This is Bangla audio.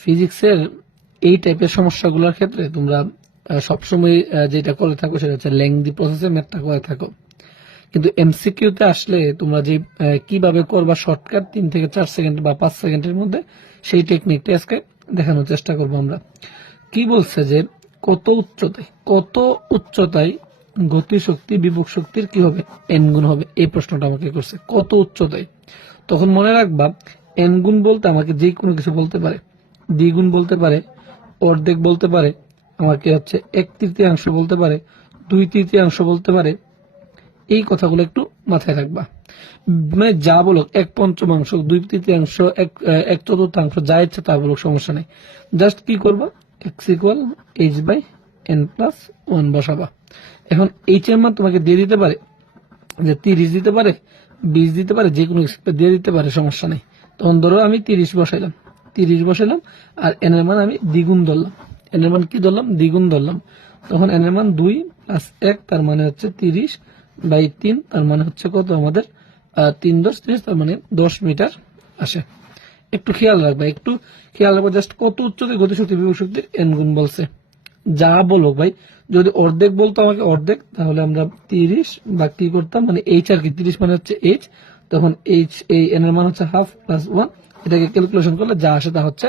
ফিজিক্সের এই টাইপের সমস্যাগুলোর ক্ষেত্রে তোমরা সবসময় যেটা করে থাকো সেটা হচ্ছে লেংদি প্রসেসে ম্যাথটা করে থাকো, কিন্তু এমসিকিউতে আসলে তোমরা যে কিভাবে করবা শর্টকাট 3 থেকে 4 সেকেন্ড বা 5 সেকেন্ডের মধ্যে, সেই টেকনিকটা আজকে দেখানোর চেষ্টা করবো আমরা। কি বলছে যে কত উচ্চতায় গতিশক্তি বিভব শক্তির কি হবে, এন গুণ হবে, এই প্রশ্নটা আমাকে করছে। কত উচ্চতায়, তখন মনে রাখবা এন গুণ বলতে আমাকে যে কোনো কিছু বলতে পারে, দ্বিগুণ বলতে পারে, অর্ধেক বলতে পারে, আমাকে হচ্ছে 1/3 বলতে পারে, 2/3 বলতে পারে। এই কথাগুলো একটু মাথায় রাখবা। মানে যা বলো, 1/5, 2/3, 1/4, যা ইচ্ছে তা বলো, সমস্যা নেই। জাস্ট কি করবা, x=h/n+1 বসাবা। এখন এইচ এর মান তোমাকে দিয়ে দিতে পারে যে 30 দিতে পারে, 20 দিতে পারে, যে কোনো দিয়ে দিতে পারে, সমস্যা নেই। তখন ধরো আমি 30 বসাইলাম আর এন এর মান আমি দ্বিগুণ ধরলাম। এন এর মান কি ধরলাম, দ্বিগুণ ধরলাম। তখন এন এর মান 2 + 1 তার মানে হচ্ছে 30/3, তার মানে হচ্ছে কত আমাদের 3 × 10 = 30, তার মানে 10 মিটার আসে। একটু খেয়াল রাখবা জাস্ট কত উচ্চতায় গতিশক্তি বিভব শক্তির এন গুণ বলছে। যা বলো ভাই, যদি অর্ধেক বলতো আমাকে অর্ধেক, তাহলে আমরা 30 ভাগ কি করতাম, মানে এইচ আর কি, 30 মানে হচ্ছে এইচ, তখন এইচ এই এন এর মান হচ্ছে ½ + 1, এটাকে ক্যালকুলেশন করলে যা আসে তা হচ্ছে